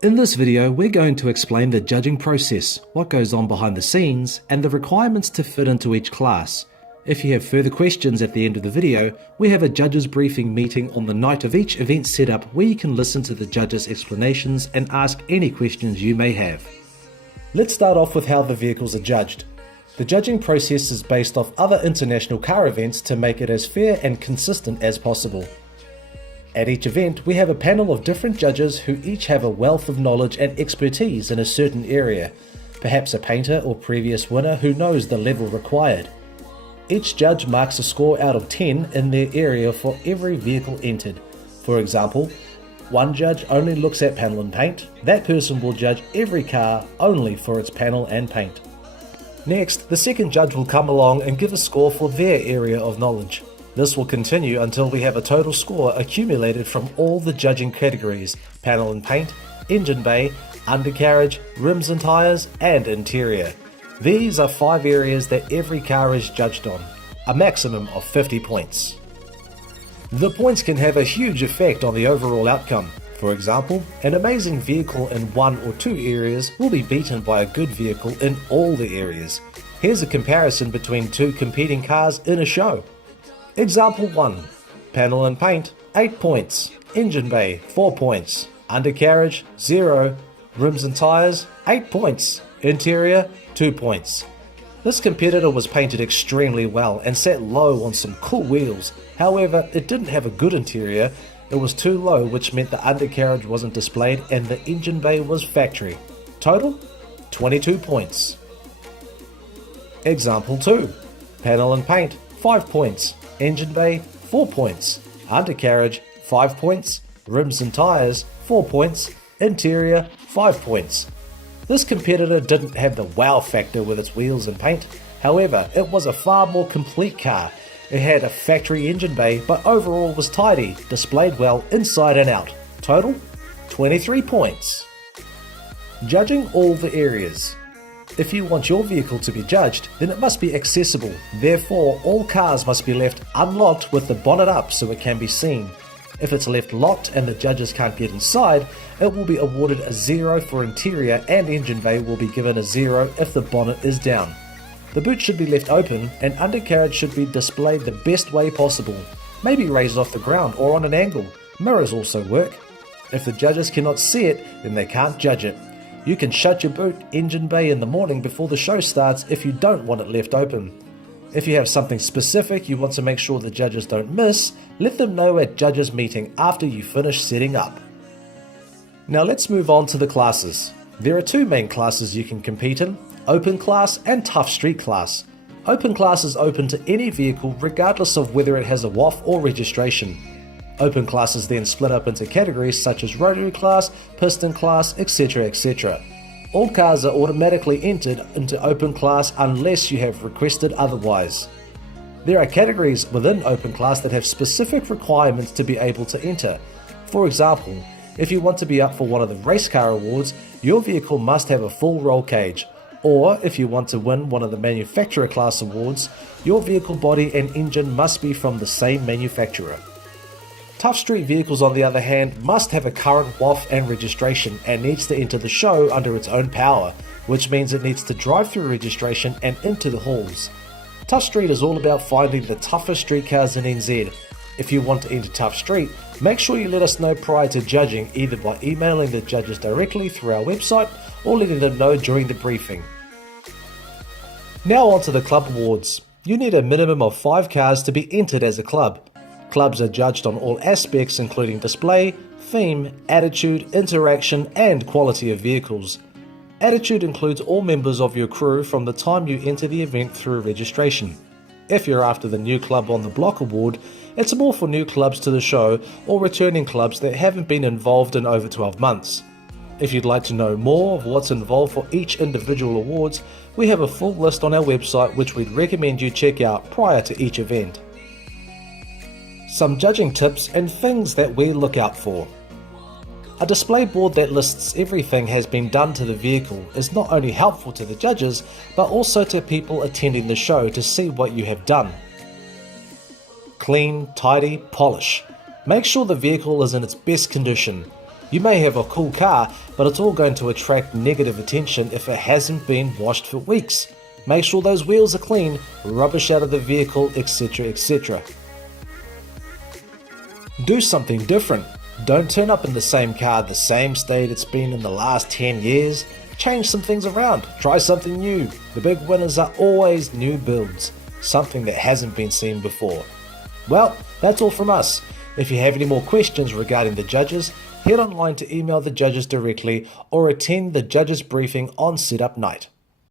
In this video, we're going to explain the judging process, what goes on behind the scenes, and the requirements to fit into each class. If you have further questions at the end of the video, we have a judges briefing meeting on the night of each event setup where you can listen to the judges' explanations and ask any questions you may have. Let's start off with how the vehicles are judged. The judging process is based off other international car events to make it as fair and consistent as possible. At each event, we have a panel of different judges who each have a wealth of knowledge and expertise in a certain area, perhaps a painter or previous winner who knows the level required. Each judge marks a score out of 10 in their area for every vehicle entered. For example, one judge only looks at panel and paint. That person will judge every car only for its panel and paint. Next, the second judge will come along and give a score for their area of knowledge. This will continue until we have a total score accumulated from all the judging categories: panel and paint, engine bay, undercarriage, rims and tyres, and interior. These are 5 areas that every car is judged on, a maximum of 50 points. The points can have a huge effect on the overall outcome. For example, an amazing vehicle in 1 or 2 areas will be beaten by a good vehicle in all the areas. Here's a comparison between 2 competing cars in a show. Example 1. Panel and paint, 8 points. Engine bay, 4 points. Undercarriage, 0. Rims and tyres, 8 points. Interior, 2 points. This competitor was painted extremely well and sat low on some cool wheels. However, it didn't have a good interior. It was too low, which meant the undercarriage wasn't displayed and the engine bay was factory. Total, 22 points. Example 2. Panel and paint, 5 points. Engine bay, 4 points. Undercarriage, 5 points. Rims and tyres, 4 points. Interior, 5 points. This competitor didn't have the wow factor with its wheels and paint. However, it was a far more complete car. It had a factory engine bay, but overall was tidy, displayed well inside and out. Total, 23 points. Judging all the areas. If you want your vehicle to be judged, then it must be accessible. Therefore, all cars must be left unlocked with the bonnet up so it can be seen. If it's left locked and the judges can't get inside, it will be awarded a 0 for interior, and engine bay will be given a 0 if the bonnet is down. The boot should be left open and undercarriage should be displayed the best way possible. Maybe raised off the ground or on an angle. Mirrors also work. If the judges cannot see it, then they can't judge it. You can shut your boot engine bay in the morning before the show starts if you don't want it left open. If you have something specific you want to make sure the judges don't miss, let them know at judges meeting after you finish setting up. Now let's move on to the classes. There are 2 main classes you can compete in: open class and tough street class. Open class is open to any vehicle regardless of whether it has a WOF or registration. Open class is then split up into categories such as Rotary class, piston class, etc. etc. All cars are automatically entered into open class unless you have requested otherwise. There are categories within open class that have specific requirements to be able to enter. For example, if you want to be up for one of the race car awards, your vehicle must have a full roll cage. Or if you want to win one of the manufacturer class awards, your vehicle body and engine must be from the same manufacturer. Tough street vehicles, on the other hand, must have a current WOF and registration and needs to enter the show under its own power, which means it needs to drive through registration and into the halls. Tough Street is all about finding the toughest street cars in NZ. If you want to enter Tough Street, make sure you let us know prior to judging, either by emailing the judges directly through our website or letting them know during the briefing. Now on to the club awards. You need a minimum of 5 cars to be entered as a club. Clubs are judged on all aspects including display, theme, attitude, interaction, and quality of vehicles. Attitude includes all members of your crew from the time you enter the event through registration. If you're after the New Club on the Block award, it's more for new clubs to the show or returning clubs that haven't been involved in over 12 months. If you'd like to know more of what's involved for each individual awards, we have a full list on our website which we'd recommend you check out prior to each event. Some judging tips and things that we look out for. A display board that lists everything has been done to the vehicle is not only helpful to the judges, but also to people attending the show to see what you have done. Clean, tidy, polish. Make sure the vehicle is in its best condition. You may have a cool car, but it's all going to attract negative attention if it hasn't been washed for weeks. Make sure those wheels are clean, rubbish out of the vehicle, etc, etc. Do something different. Don't turn up in the same car the same state it's been in the last 10 years. Change some things around, try something new. The big winners are always new builds, something that hasn't been seen before. Well, that's all from us. If you have any more questions regarding the judges, head online to email the judges directly or attend the judges briefing on setup night.